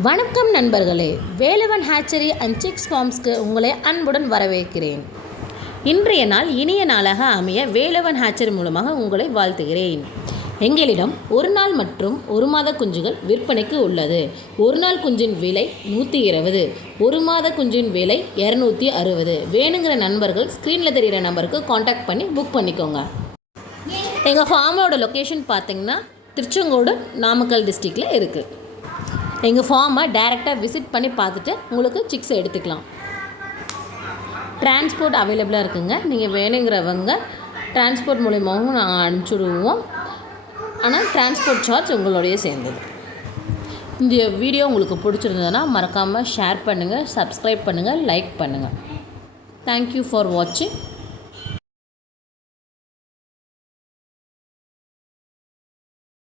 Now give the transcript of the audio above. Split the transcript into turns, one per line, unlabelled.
வணக்கம் நண்பர்களே. Velavan hatchery and six ஃபார்ம்ஸ்க்கு உங்களை அன்புடன் வரவேற்கிறேன். இன்றைய நாள் இனிய நாளாக அமைய வேலவன் ஹேச்சரி மூலமாக உங்களை வாழ்த்துகிறேன். எங்களிடம் ஒரு நாள் மற்றும் ஒரு மாத குஞ்சுகள் விற்பனைக்கு உள்ளது. ஒரு நாள் குஞ்சின் விலை நூற்றி இருபது. ஒரு மாத குஞ்சின் விலை இரநூத்தி அறுபது. வேணுங்கிற நண்பர்கள் ஸ்க்ரீனில் தெரிகிற நம்பருக்கு காண்டாக்ட் பண்ணி புக் பண்ணிக்கோங்க. எங்கள் ஃபார்மோட லொக்கேஷன் பார்த்திங்கன்னா திருச்செங்கோடு நாமக்கல் டிஸ்ட்ரிக்டில் இருக்குது எங்கள் ஃபார்மை டைரெக்டாக விசிட் பண்ணி பார்த்துட்டு உங்களுக்கு சிக்ஸை எடுத்துக்கலாம். டிரான்ஸ்போர்ட் அவைலபிளாக இருக்குங்க. நீங்கள் வேணுங்கிறவங்க டிரான்ஸ்போர்ட் மூலியமாகவும் நாங்கள் அனுப்பிச்சுடுவோம். ஆனால் டிரான்ஸ்போர்ட் சார்ஜ் உங்களுடைய சேர்ந்தது. இந்த வீடியோ உங்களுக்கு பிடிச்சிருந்ததுன்னா மறக்காமல் ஷேர் பண்ணுங்கள் சப்ஸ்கிரைப் பண்ணுங்கள் லைக் பண்ணுங்கள் தேங்க்யூ ஃபார் வாட்சிங்